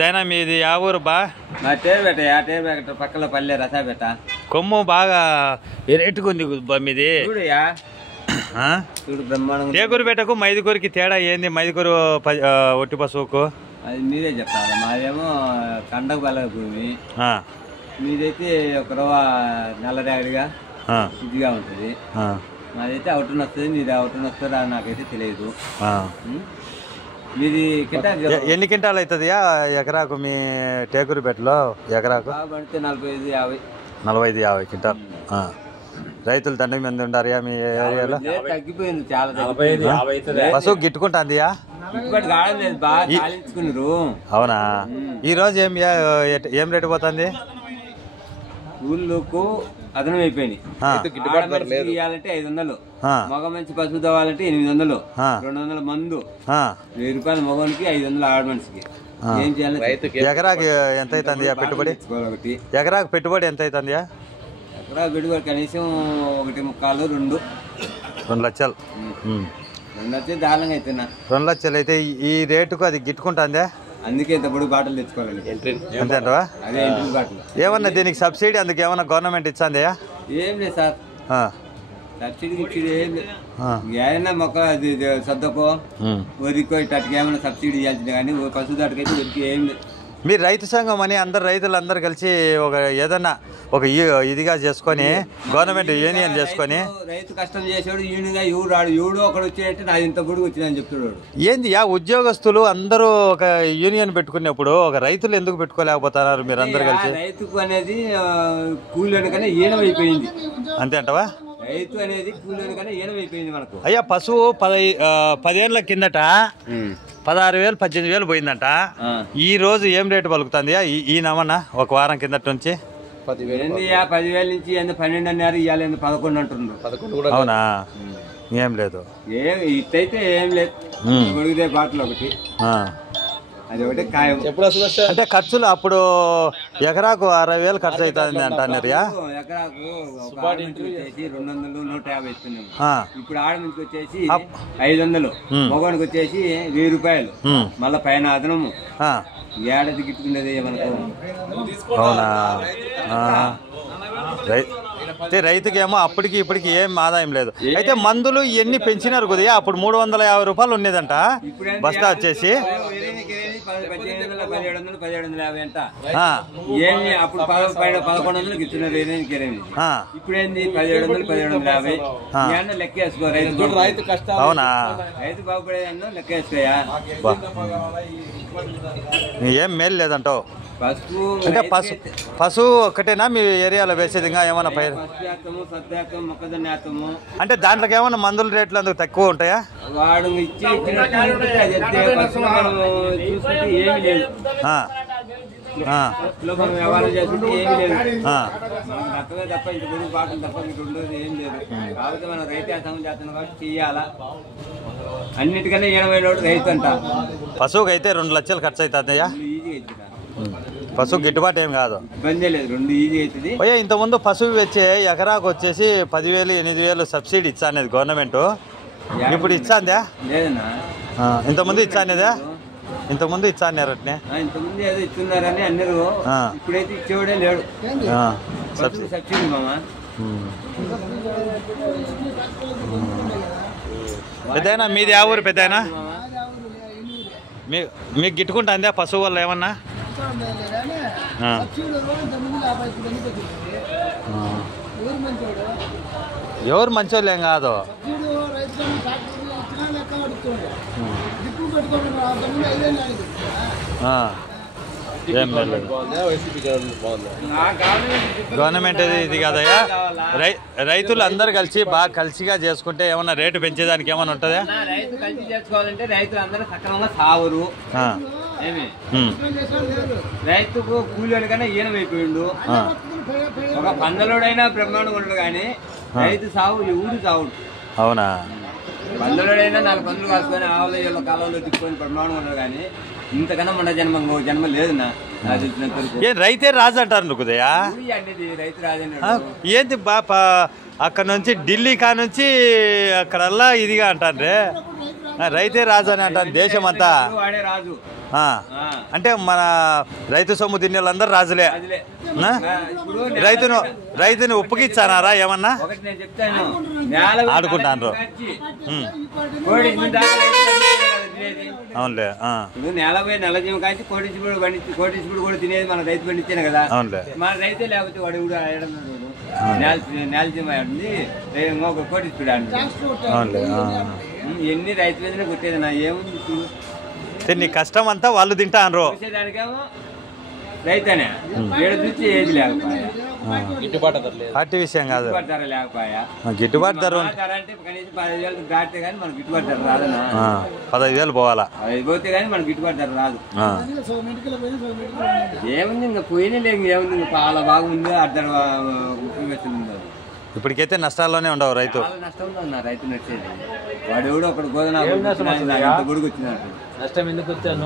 దైనా మీది ఆ ఊరు బా మా టేరు పక్కల పల్లె రసాబెట్ట కొమ్ము బాగా ఎరెట్టుకుంది మీది చూడయా చూడు బ్రహ్మాండంగా టేకూరుపేటకు మైదుకూరికి తేడా ఏంది? మైదుకూరు ఒట్టి పశువుకు అది మీరే చెప్పాలి. మాదేమో కండకు బలగ భూమి, మీదైతే ఒక రవ్వ నల్లరేగడిగా ఇదిగా ఉంటుంది. మాదైతే అవుట్ని వస్తుంది, మీది అవుట్ని వస్తుందా నాకైతే తెలియదు. మీది ఎన్ని క్వింటాలు అవుతుంది ఎకరాకు మీ టేకూరుపేటలో? ఎకరాకు పడితే 45-50 45-50 క్వింటాల్. రైతులు దండగ మంది ఉండారు మీ ఏరియాలో? తగ్గిపోయింది చాలా. పశువు గిట్టుకుంటుందియా? అవునా? ఈ రోజు ఏం రేటు పోతుంది? ఊళ్ళకు అదనం అయిపోయినాయి. ఇవ్వాలంటే 500, మగ మంచి పశువు తవ్వాలంటే 800, 200 మందు, 1000 రూపాయలు మగవానికి, 500 ఆడ మనిషికి. ఏం చేయాలి? ఎకరాకి ఎంత అవుతుంది పెట్టుబడి? ఎకరాకు పెట్టుబడి ఎంత అవుతుంది? ఎకరా పెట్టుబడి కనీసం 1.25, 2 లక్షలు. 2 లక్షలు దారుణంగా అవుతున్నా. 2 లక్షలు అయితే ఈ రేటుకు అది గిట్టుకుంటుందా? అందుకే ఇంతప్పుడు బాటలు తెచ్చుకోవాలండి. అంతేంటవా? అదే ఎంట్రీ బాటలు. ఏమన్నా దీనికి సబ్సిడీ అందుకు ఏమన్నా గవర్నమెంట్ ఇచ్చిందా? ఏం లేదు సార్, సబ్సిడీ ఇచ్చేది ఏం లేదు. ఏదైనా మొక్క సద్దకో వరికో ఇట్టకి ఏమైనా సబ్సిడీ ఇవ్వాల్సింది, కానీ పశువు దాటికైతే వరికి ఏం లేదు. మీరు రైతు సంఘం అని రైతులందరూ కలిసి ఒక ఏదన్నా ఒక ఇదిగా చేసుకొని గవర్నమెంట్ యూనియన్ చేసుకొని, రైతు కష్టం చేసేవాడు యూనియన్గా ఎవడు ఒకడు వచ్చేటట్టు నా ఇంత గుడికి వచ్చిందని చెప్తున్నాడు. ఏంది ఉద్యోగస్తులు అందరూ ఒక యూనియన్ పెట్టుకున్నప్పుడు ఒక రైతులు ఎందుకు పెట్టుకోలేకపోతున్నారు మీరు అందరు కలిసి? రైతుకు అనేది కూలి అనగానే ఈనమైపోయింది. అంతే అంటవా? రైతు అనేది కూలి అనగానే ఈనమైపోయింది మనకు. అయ్యా పశువు 10 ఏళ్ళ కిందట 16,000 18,000 పోయిందంట. ఈ రోజు ఏం రేటు పలుకుతుంది ఈ నమన్నా? ఒక వారం కిందట నుంచి 10,000 నుంచి 12.5 ఇవ్వాలి, 11 అంటున్నారు. అవునా? ఏం లేదు, ఇట్టయితే ఏం లేదు. గొడుగుదే బాటలు ఒకటి, అది ఒకటి ఖాయం. అంటే ఖర్చులు అప్పుడు ఎకరాకు 60,000 ఖర్చు అవుతుంది అంటున్నారు. ఎకరాకు 200, 150 ఇస్తున్నాము. ఇప్పుడు ఆడ నుంచి వచ్చేసి 500, మగవానికి వచ్చేసి 1000 రూపాయలు, మళ్ళా పైన అదనము. ఏడాది గిట్టుకునేది మనకు. అవునా? రైతుకి ఏమో అప్పటికి ఇప్పటికి ఏం ఆదాయం లేదు. అయితే మందులు ఎన్ని పెంచినారు కొద్దిగా? అప్పుడు 350 రూపాయలు ఉండేదంట బస్తా వచ్చేసి. 1750 అంట. ఏమి అప్పుడు 1100 ఇస్తున్నారు. ఇప్పుడు ఏంది 1700, 1750 లెక్క వేసుకో. రైతు కష్టం. అవునా? రైతు బాగుపడేదన్నా లెక్క వేసుకోయా. ఏం మేలు లేదంటావు? అంటే పశువు ఒక్కటేనా మీ ఏరియాలో వేసేది? ఇంకా ఏమన్నా పైరు అంటే దాంట్లోకి ఏమన్నా మందుల రేట్లు అందుకు తక్కువ ఉంటాయా? వాడు ఏమి లేదు, వ్యవహారం చేస్తుంటే ఏమి లేదు. తక్కువే తప్ప ఇంత గురించి పాటలు తప్ప మీకు ఉండదు ఏం లేదు. కాబట్టి మనం రైతు వ్యవసాయం చేస్తున్నాం కాబట్టి చెయ్యాలా. అన్నిటికన్నా 80 రైతు అంట. పశువుకి అయితే 2 లక్షలు ఖర్చు అవుతుందయ్యా. ఈజీ అవుతుంది. పశువు గిట్టుబాటు ఏం కాదు, ఇబ్బంది లేదు, 2 ఈజీ అవుతుంది. అయ్యా ఇంతకుముందు పశువు వచ్చే ఎకరాకు వచ్చేసి 10,000, 8,000 సబ్సిడీ ఇచ్చానేది గవర్నమెంట్. ఇప్పుడు ఇచ్చాందా? లేదన్నా, ఇంతకుముందు ఇచ్చానేదా? ఇంతకుముందు ఇచ్చారు అట్నే. ఇంతకుముందు ఏదో ఇస్తున్నారని అన్నారు. ఇప్పుడైతే ఇచ్చేవాడే లేడు సబ్సిడీ మామా. పెద్దయినా మీది ఆ ఊరు? పెద్దయినా మీకు గిట్టుకుంటుందా పశువు వల్ల ఏమన్నా? ఎవరు మంచోళ్ళు ఏం కాదు. ఏం లేదు, గవర్నమెంట్ ఇది కాదయ్యా. రైతులు అందరు కలిసి బాగా కలిసిగా చేసుకుంటే ఏమన్నా రేటు పెంచేదానికి ఏమన్నా ఉంటుందా? రైతు కలిసి చేసుకోవాలంటే రైతులు అందరూ సక్రమంగా సావరు. రైతుకు కూలి కన్నా ఈనమైపోయిండు. ఒక పందలోడైనా బ్రహ్మాండంగా ఉండడు, కానీ రైతు సాగు ఊరు సాగుడు. అవునా? పందలోడైనా 4 పందులు కాసుకొని ఆవుల కాలంలో తిప్పుకొని బ్రహ్మాండంగా ఉండడు, కానీ ఇంతకన్నా మన జన్మ లేదన్నా. రైతే రాజు అంటారు కుదయా? రైతు రాజు ఏంది అక్కడ నుంచి ఢిల్లీ నుంచి అక్కడల్లా ఇదిగా అంటారే. రైతే రాజు అని అంటారు దేశం అంతా. వాడే రాజు. అంటే మన రైతు సొమ్ము తినే వాళ్ళందరూ రాజులే. రైతుని ఒప్పుకిచ్చానారా ఏమన్నా? ఆడుకుంటాను. అవునులే. ఇప్పుడు నెల జీవం కాచి కోటీశ్వరుడు కూడా తినేది మన రైతు పండించాను కదా. అవునులే. మన రైతే లేకపోతే వాడు కూడా నెల జీవం ఆడుంది కోటీశ్వరుడు ఆడు. ఎన్ని రైతు మీదనే కొట్టేది నా ఏముంది. నీ కష్టం అంతా వాళ్ళు తింటారు. దానికేమో రైతనే ఏడు నుంచి ఏది లేకపోయా. అట్టి విషయం కాదు. ధర లేకపోయా. గిట్టుబాటు ధర అంటే కనీసం 15,000 దాటితే కానీ మనకు గిట్టుబాటు ధర రాదన్నా. 15,000 పోవాలా? అది పోతే కానీ మనకు గిట్టుబాటు ధర రాదు. ఏముంది ఇంకా పోయినా లేదు. ఏముంది పాల బాగుంది అర్ధ ఉంది. ఇప్పటికైతే నష్టాల్లోనే ఉండవు రైతు. నష్టంలో ఉన్నా రైతు నచ్చేది. వాడు ఎవడో ఒకటి గోధన గొడుగు వచ్చినట్టు. నష్టం ఎందుకు వచ్చాను?